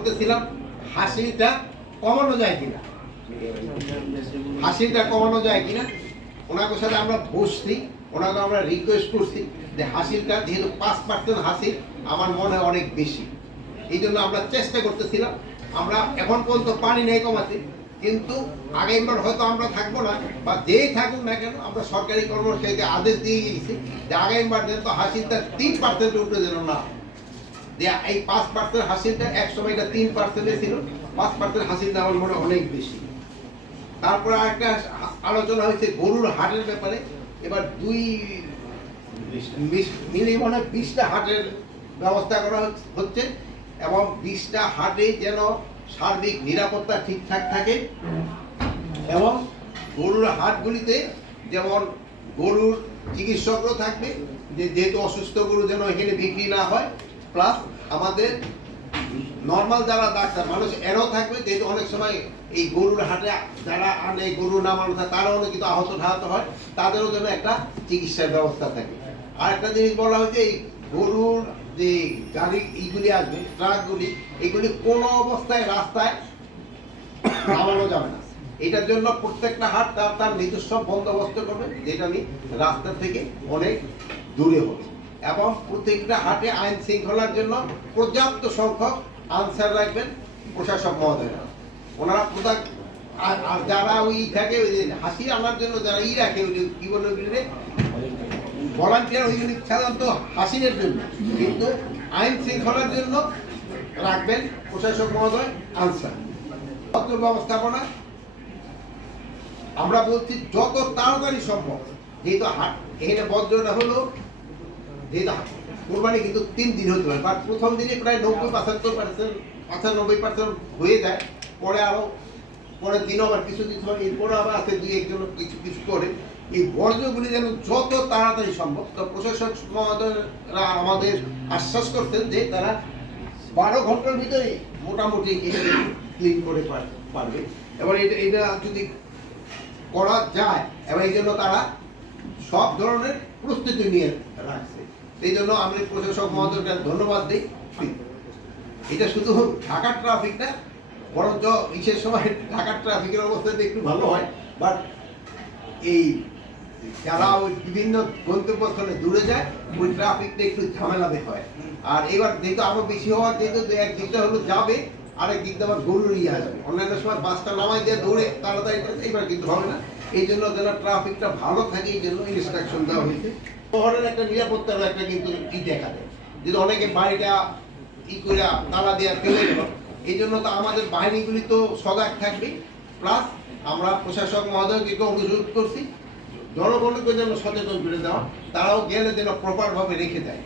করতেছিলাম, হাসিটা কমানো যায় কিনা? হাসিটা কমানো যায় কিনা? ওনাদের সাথে আমরা বসছি, ওনাকে আমরা রিকোয়েস্ট করছি যে হাসিটা, যেহেতু পাঁচ পার্সেন্ট হাসি আমার মনে হয় অনেক বেশি। এই জন্য আমরা চেষ্টা করতেছিলাম। আমরা এখন পর্যন্ত পানি নেই কমাতে, কিন্তু আগামীবার হয়তো আমরা থাকব না, বা যেই থাকুক না কেন, আমরা সরকারি কর্মচারীকে আদেশ দিয়ে গেছি যে আগামীবার যেন হাসিটা তিন পার্সেন্ট উঠে যেন না। যে এই পাঁচ পার্সেন্ট হাসিলটা এক সময় এটা তিন পার্সেন্টে ছিল পাঁচ পার্সেন্ট হাসিলটা আমার মনে অনেক বেশি। তারপরে আ- আলোচনা হয়েছে গরুর হাটের ব্যাপারে। এবার দুই মিলিয়ে মনে বিশটা হাটের ব্যবস্থা করা হচ- হচ্ছে এবং বিশটা হাটে যেন সার্বিক নিরাপত্তা ঠিকঠাক থাকে এবং গরুর হাটগুলিতে যেমন গরুর চিকিৎসকও থাকবে যে যেহেতু অসুস্থ গরু যেন এখানে বিক্রি না হয় প্লাস আমাদের নর্মাল যারা ডাক্তার, মানুষ এরাও থাকবে, যেহেতু অনেক সময় এই গরুর হাটে যারা আনে গরু নামানো থাকে তারাও অনেক কিন্তু আহত ঢাহত হয়, তাদেরও যেন একটা চিকিৎসার ব্যবস্থা থাকে। আর একটা জিনিস বলা হয়েছে এই গরুর যে গাড়ি এইগুলি আসবে, ট্রাকগুলি, এগুলি কোনো অবস্থায় রাস্তায় নামানো যাবে না। এটার জন্য প্রত্যেকটা হাট তার তার নিজস্ব বন্দোবস্ত করবে, যেটা আমি রাস্তা থেকে অনেক দূরে হবে। এবং প্রত্যেকটা হাটে আইন শৃঙ্খলার জন্য পর্যাপ্ত সংখ্যক আনসার রাখবেন প্রশাসক মহোদয়রা ওনারা প্রধান আর আর যারা ওই থাকে ওই যে হাসি আনার জন্য যারা ই রাখে ওই কি বলে ওইগুলি ভলান্টিয়ার ওইগুলি সাধারণত হাসিনের জন্য। কিন্তু আইন শৃঙ্খলার জন্য রাখবেন প্রশাসক মহোদয় আনসার। পত্র ব্যবস্থাপনা। আমরা বলছি যত তাড়াতাড়ি সম্ভব, যেহেতু হাট এখানে বজ্রটা হলো যেহেতু কোরবানি কিন্তু তিন দিন হতে পারে বাট প্রথম দিনে প্রায় নব্বই পঁচাত্তর পার্সেন্ট পঁচানব্বই পার্সেন্ট হয়ে যায়। পরে আরও পরের দিনও আবার কিছু কিছু হয় এরপরে আবার আছে দুই একজন কিছু কিছু করে। এই বর্জ্যগুলি যেন যত তাড়াতাড়ি সম্ভব তো প্রশাসক মহোদয়রা আমাদের আশ্বাস করতেন যে তারা বারো ঘণ্টার ভিতরে মোটামুটি ক্লিন করে পারবে। এবার এটা এটা যদি করা যায় এবং এই জন্য তারা সব ধরনের প্রস্তুতি নিয়ে রাখছে। এই জন্য আমি প্রশাসক মহোদয়কে ধন্যবাদ দিই। এটা শুধু ঢাকার ট্রাফিক না বরঞ্চ বিশেষ সময় ঢাকার ট্রাফিকের অবস্থাতে একটু ভালো হয়। বাট এই যারা ওই বিভিন্ন গন্তব্যস্থলে দূরে যায় ওই ট্রাফিকটা একটু ঝামেলাতে হয়। আর এবার যেহেতু আরও বেশি হওয়ার যেহেতু এক দিকটা হলো যাবে আরেক দিকটা আবার গরুর ইয়ে আসবে অন্যান্য সময় বাসটা নামাই দিয়ে দৌড়ে তাড়াতাড়ি করে, এইবার কিন্তু হবে না। এই জন্য যেন ট্রাফিকটা ভালো থাকে এই জন্য ইনস্ট্রাকশন দেওয়া হয়েছে। শহরের একটা নিরাপত্তার একটা কিন্তু ই দেখা দেয় যদি অনেকে বাড়িটা ই করে তালা দেওয়া ফেলে গেল এই জন্য তো আমাদের বাহিনীগুলি তো সজাগ থাকবে। প্লাস আমরা প্রশাসক মহোদয়কে অনুরোধ করছি জনগণকে যেন সচেতন করে দেওয়া, তারাও গেলে যেন প্রপারভাবে রেখে দেয়।